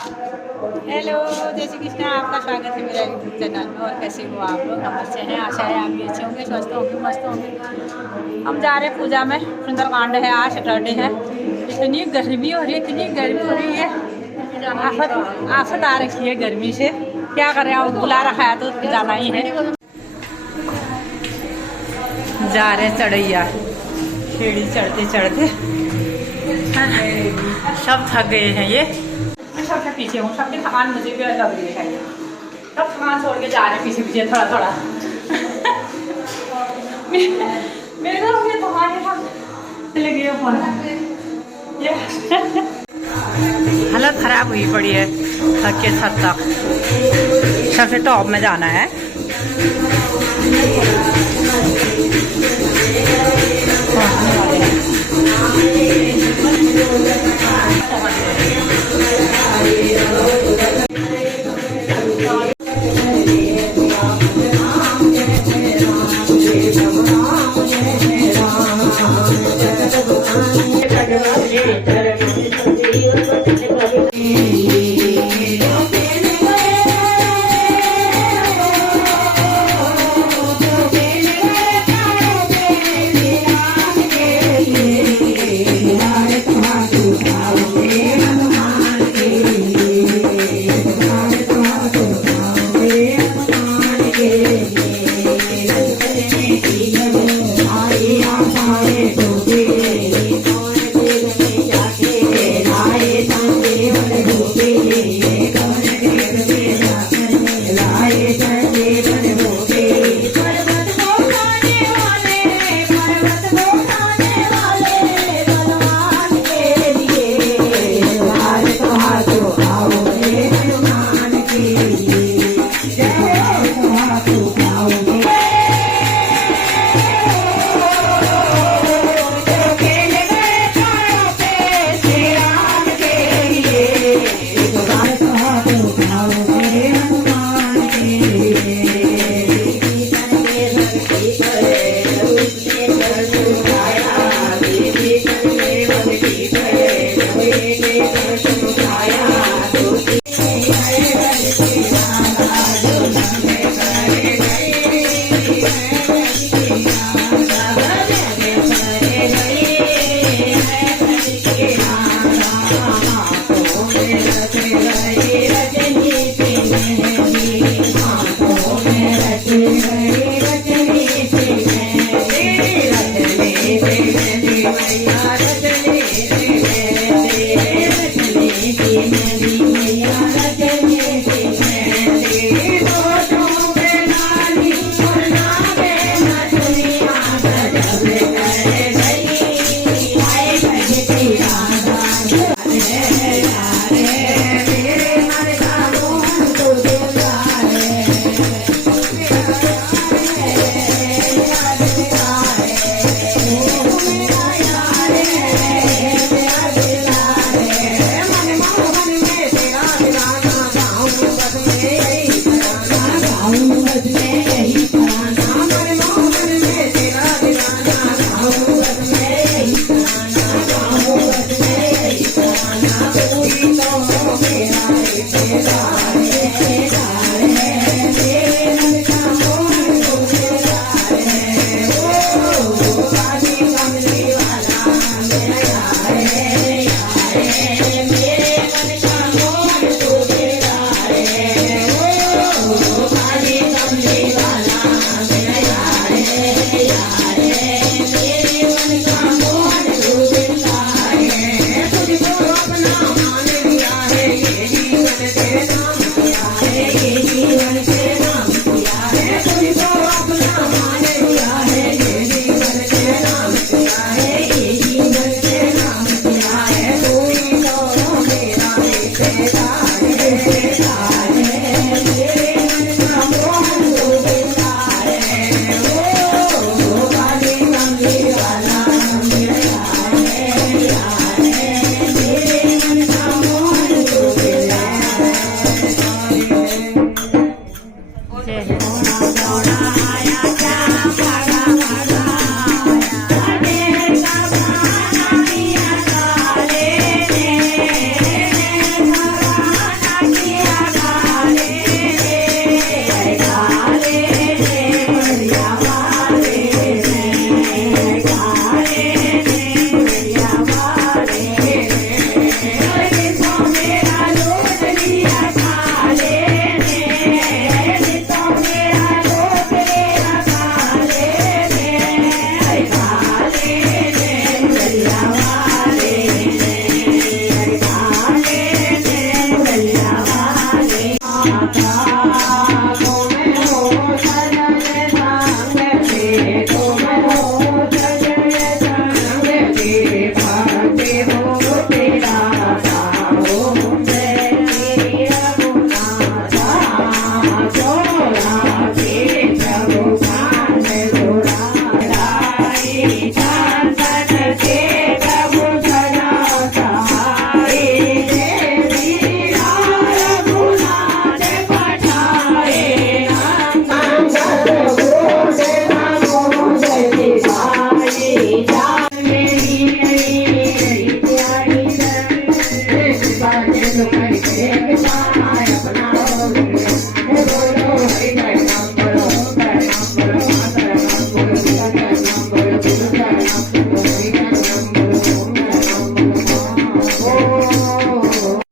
हेलो, जय श्री कृष्णा। आपका स्वागत है मेरा यूट्यूब चैनल में। और कैसे हो आप लोग? हम अच्छे हैं, आशा है आप भी अच्छे होंगे, स्वस्थ होंगे, मस्त होंगे। हम जा रहे हैं पूजा में। सुंदरकांड है, आज सैटरडे है। इतनी गर्मी हो रही है, इतनी गर्मी हो रही है, आफत आ रखी है गर्मी से। क्या करें, अब बुला रखा है तो जाना ही है। जा रहे चढ़ैया, सीढ़ी चढ़ते चढ़ते सब थक गए हैं। ये सबसे पीछे हूँ, सबकी थकान मुझे भी लग रही है। सब थकान छोड़ के जा रहे हैं पीछे पीछे थोड़ा थोड़ा। मेरे को ये थकान लगी है। हालत खराब हुई पड़ी है, थक के छत तक। सबसे टॉप में जाना है।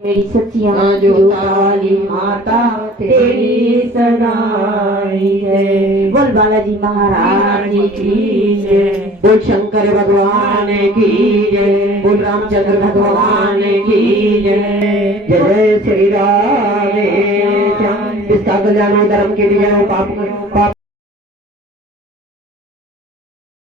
मेरी सचिया जो काली माता तेरी सदाई है। बोल बालाजी महाराज की जय, बोल शंकर भगवान की जय, बोल रामचंद्र भगवान की जय। जय श्री राम। इसका कल्याण धर्म के लिए पाप